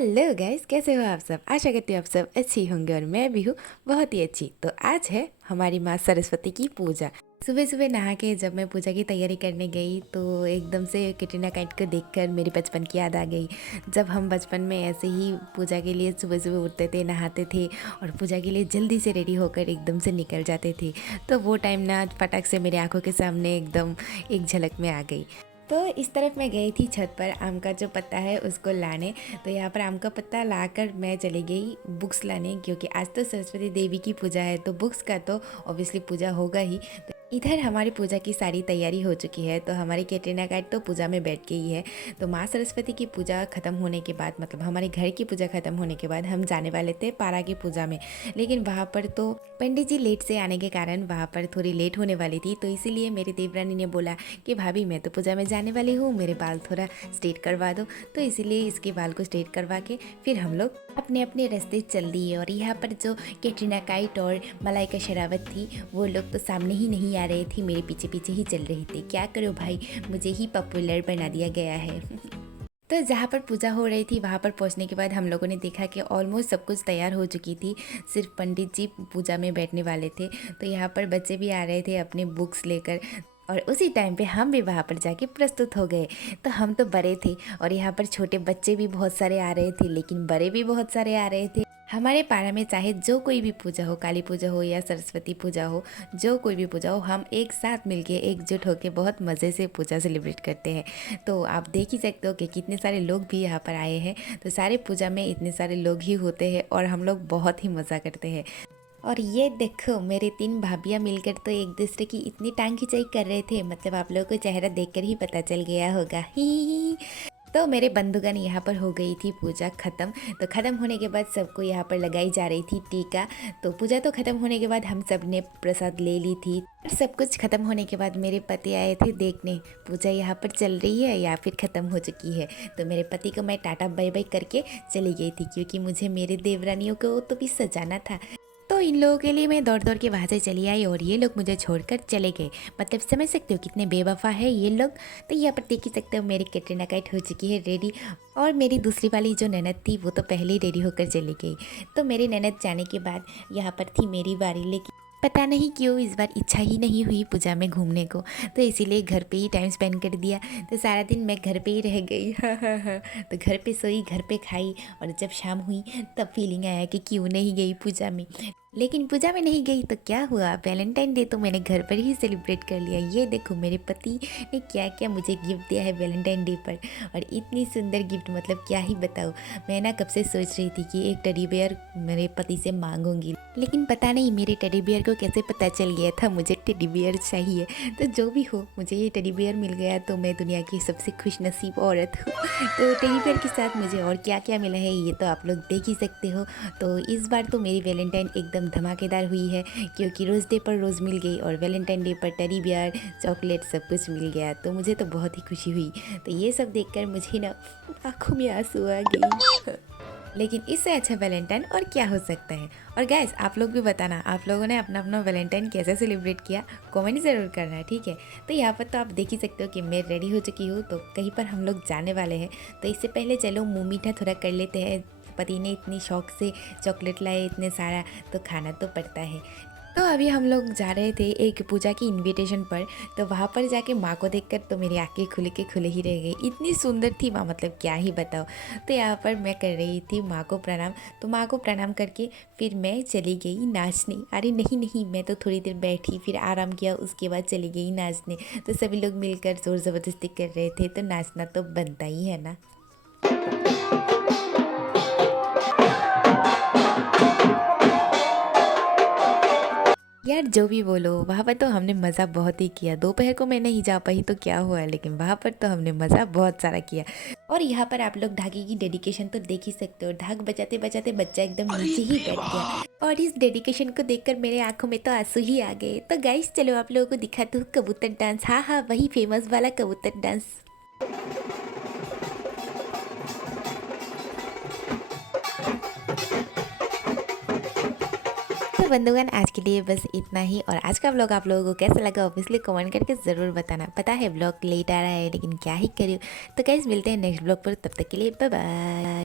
Hello guys, कैसे हो आप सब। आशा करती हूँ आप सब अच्छी होंगे और मैं भी हूँ बहुत ही अच्छी। तो आज है हमारी माँ सरस्वती की पूजा। सुबह सुबह नहा के जब मैं पूजा की तैयारी करने गई तो एकदम से कैटरीना काइट को देखकर मेरी बचपन की याद आ गई। जब हम बचपन में ऐसे ही पूजा के लिए सुबह सुबह उठते थे, नहाते थे और पूजा के लिए जल्दी से रेडी होकर एकदम से निकल जाते थे। तो वो टाइम ना फटाक से मेरी आंखों के सामने एकदम एक झलक में आ गई। तो इस तरफ मैं गई थी छत पर आम का जो पत्ता है उसको लाने। तो यहाँ पर आम का पत्ता लाकर मैं चली गई बुक्स लाने, क्योंकि आज तो सरस्वती देवी की पूजा है तो बुक्स का तो ऑब्वियसली पूजा होगा ही। तो इधर हमारी पूजा की सारी तैयारी हो चुकी है। तो हमारी कैटरीना काइट तो पूजा में बैठ गई है। तो माँ सरस्वती की पूजा ख़त्म होने के बाद, मतलब हमारे घर की पूजा ख़त्म होने के बाद हम जाने वाले थे पारा की पूजा में। लेकिन वहाँ पर तो पंडित जी लेट से आने के कारण वहाँ पर थोड़ी लेट होने वाली थी। तो इसीलिए मेरी देवरानी ने बोला कि भाभी मैं तो पूजा में जाने वाली हूँ, मेरे बाल थोड़ा स्ट्रेट करवा दो। तो इसीलिए इसके बाल को स्ट्रेट करवा के फिर हम लोग अपने अपने रास्ते चल दिए। और यहाँ पर जो कैटरीना काइट और मलाइका शेरावत थी वो लोग तो सामने ही नहीं आ रहे थे, मेरे पीछे पीछे ही चल रही थी। क्या करो भाई, मुझे ही पॉपुलर बना दिया गया है। तो जहाँ पर पूजा हो रही थी वहाँ पर पहुँचने के बाद हम लोगों ने देखा कि ऑलमोस्ट सब कुछ तैयार हो चुकी थी, सिर्फ पंडित जी पूजा में बैठने वाले थे। तो यहाँ पर बच्चे भी आ रहे थे अपने बुक्स लेकर और उसी टाइम पे हम भी वहाँ पर जाके प्रस्तुत हो गए। तो हम तो बड़े थे और यहाँ पर छोटे बच्चे भी बहुत सारे आ रहे थे, लेकिन बड़े भी बहुत सारे आ रहे थे। हमारे पारा में चाहे जो कोई भी पूजा हो, काली पूजा हो या सरस्वती पूजा हो, जो कोई भी पूजा हो, हम एक साथ मिलके एकजुट होके बहुत मज़े से पूजा सेलिब्रेट करते हैं। तो आप देख ही सकते हो कि कितने सारे लोग भी यहाँ पर आए हैं। तो सारे पूजा में इतने सारे लोग ही होते हैं और हम लोग बहुत ही मज़ा करते हैं। और ये देखो मेरे 3 भाभियाँ मिलकर तो एक दूसरे की इतनी टांग खिंचाई कर रहे थे, मतलब आप लोगों को चेहरा देखकर ही पता चल गया होगा। ही तो मेरे बंधुगण यहाँ पर हो गई थी पूजा ख़त्म। तो ख़त्म होने के बाद सबको यहाँ पर लगाई जा रही थी टीका। तो पूजा तो ख़त्म होने के बाद हम सब ने प्रसाद ले ली थी। सब कुछ ख़त्म होने के बाद मेरे पति आए थे देखने पूजा यहाँ पर चल रही है या फिर ख़त्म हो चुकी है। तो मेरे पति को मैं टाटा बाय बाय करके चली गई थी, क्योंकि मुझे मेरे देवरानियों को तो भी सजाना था। तो इन लोगों के लिए मैं दौड़ दौड़ के वहाँ से चली आई और ये लोग मुझे छोड़कर चले गए। मतलब समझ सकते हो कितने बेवफा है ये लोग। तो यहाँ पर देख ही सकते हो मेरी कैटरीना काइट हो चुकी है रेडी और मेरी दूसरी वाली जो ननद थी वो तो पहले ही रेडी होकर चली गई। तो मेरी ननद जाने के बाद यहाँ पर थी मेरी बारी, लेकिन पता नहीं क्यों इस बार इच्छा ही नहीं हुई पूजा में घूमने को। तो इसीलिए घर पे ही टाइम स्पेंड कर दिया। तो सारा दिन मैं घर पे ही रह गई। तो घर पे सोई, घर पे खाई और जब शाम हुई तब फीलिंग आया कि क्यों नहीं गई पूजा में। लेकिन पूजा में नहीं गई तो क्या हुआ, वैलेंटाइन डे तो मैंने घर पर ही सेलिब्रेट कर लिया। ये देखो मेरे पति ने क्या क्या मुझे गिफ्ट दिया है वैलेंटाइन डे पर, और इतनी सुंदर गिफ्ट, मतलब क्या ही बताऊँ। मैं ना कब से सोच रही थी कि एक टेडी बियर मेरे पति से मांगूंगी, लेकिन पता नहीं मेरे टेडी बियर को कैसे पता चल गया था मुझे टेडी बियर चाहिए। तो जो भी हो, मुझे ये टेडी बियर मिल गया तो मैं दुनिया की सबसे खुश नसीब औरत हूँ। तो टेडी बियर के साथ मुझे और क्या क्या मिला है ये तो आप लोग देख ही सकते हो। तो इस बार तो मेरी वैलेंटाइन एकदम धमाकेदार हुई है, क्योंकि रोज़ डे पर रोज़ मिल गई और वैलेंटाइन डे पर टेडी बियर, चॉकलेट सब कुछ मिल गया। तो मुझे तो बहुत ही खुशी हुई। तो ये सब देखकर मुझे ना आँखों में आंसू आ गई। लेकिन इससे अच्छा वैलेंटाइन और क्या हो सकता है। और गाइस आप लोग भी बताना आप लोगों ने अपना अपना वैलेंटाइन कैसे सेलिब्रेट किया, कमेंट ज़रूर करना है, ठीक है। तो यहाँ पर तो आप देख ही सकते हो कि मैं रेडी हो चुकी हूँ, तो कहीं पर हम लोग जाने वाले हैं। तो इससे पहले चलो मुँह मीठा थोड़ा कर लेते हैं। पति ने इतनी शौक से चॉकलेट लाए इतने सारा, तो खाना तो पड़ता है। तो अभी हम लोग जा रहे थे एक पूजा की इनविटेशन पर। तो वहाँ पर जाके माँ को देखकर तो मेरी आंखें खुले के खुले ही रह गई, इतनी सुंदर थी माँ, मतलब क्या ही बताओ। तो यहाँ पर मैं कर रही थी माँ को प्रणाम। तो माँ को प्रणाम करके फिर मैं चली गई नाचने। अरे नहीं नहीं, मैं तो थोड़ी देर बैठी फिर आराम किया, उसके बाद चली गई नाचने। तो सभी लोग मिलकर ज़ोर ज़बरदस्ती कर रहे थे, तो नाचना तो बनता ही है ना। यार जो भी बोलो, वहाँ पर तो हमने मज़ा बहुत ही किया। दोपहर को मैं नहीं जा पाई तो क्या हुआ, लेकिन वहाँ पर तो हमने मज़ा बहुत सारा किया। और यहाँ पर आप लोग धागे की डेडिकेशन तो देख ही सकते हो। धाग बजाते बजाते बच्चा एकदम नीचे ही बैठ गया और इस डेडिकेशन को देखकर मेरे आंखों में तो आंसू ही आ गए। तो गाइस चलो आप लोगों को दिखाती हूँ कबूतर डांस। हाँ हाँ, वही फेमस वाला कबूतर डांस। तो बंधुगण आज के लिए बस इतना ही। और आज का व्लॉग आप लोगों को कैसा लगा ऑब्वियसली कमेंट करके ज़रूर बताना। पता है व्लॉग लेट आ रहा है, लेकिन क्या ही करूँ। तो गाइस मिलते हैं नेक्स्ट व्लॉग पर, तब तक के लिए बाय बाय।